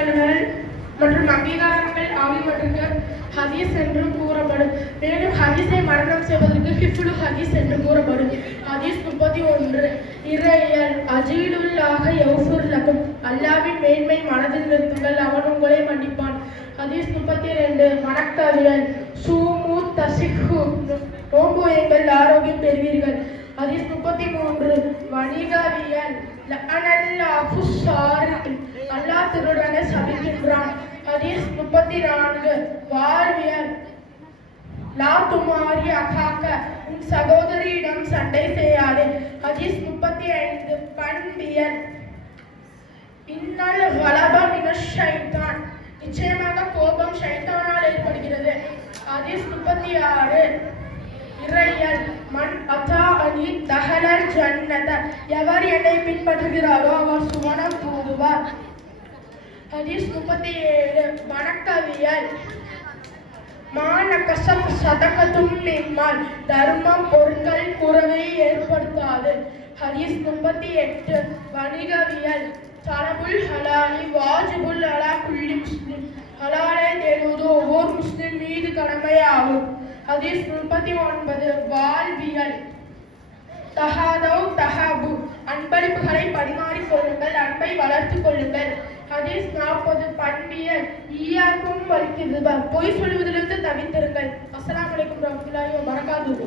அமல்கள் மற்றும் அங்கீகாரங்கள் ஆகியவற்றுக்கு ஹதீஸ் என்று கூறப்படும். மேலும் ஹதீஸை மரணம் செய்வதற்கு ஹிஃபுல் ஹதீஸ் என்று கூறப்படும். ஹதீஸ் 31 இறையல் அஜீலுல்லாஹ யஃபுர் லக்கும், அல்லாஹ்வின் மேன்மை மனதில் நிறுத்துங்கள், அவன் உங்களை மன்னிப்பான். ஹதீஸ் 32 வணக்கவியல் சூமு தசிஹு, நோன்பு வையுங்கள் ஆரோக்கியம் பெறுவீர்கள். ஹதீஸ் 33 வணிகவியல் லஅனல்லாஹு ஸாரிக், அல்லாஹ் திருடனை சபிக்கின்றான். ஹதீஸ் 34 வாழ்வியல் லா துமாரி அகாக்க, உன் சகோதரியிடம் சண்டை செய்யாதே. ஹதீஸ் 35 பண்பியல் இன்னல் கலப மினஷ் ஷைத்தான், நிச்சயமாக கோபம் ஷைத்தானால் ஏற்படுகிறது. ஹதீஸ் 36 இறையல் மன் அதாஅனி தஹலல் ஜன்னத, எவர் என்னை பின்பற்றுகிறாரோ அவர் சுவனம் புகுவார். ஹதீஸ் 37 வணக்கவியல் மானகசம் சதகத்தும் நிம்மால், தர்மம் பொருட்கள் குறைவை ஏற்படுத்தாது. ஹதீஸ் 38 வணிகவியல் தலபுல் ஹலாலி வாஜிபுல் அலா குல்லி முஸ்லிம், ஹலாலை தேடுவது ஒவ்வொரு முஸ்லிம் மீது கடமையாகும். ஹதீஸ் 39 வாழ்வியல் தஹாதவ் தஹாபு, அன்பளிப்புகளை பரிமாறிக் கொள்ளுங்கள், அன்பை வளர்த்துக் கொள்ளுங்கள். ஹதீஸ் 40 பண்பியல் ஈயாக்கும் வல்கிதுப, பொய் சொல்வதிலிருந்து தவித்திருங்கள். அஸ்ஸலாமு அலைக்கும் வரஹ்மத்துல்லாஹி வபரகாத்துஹு.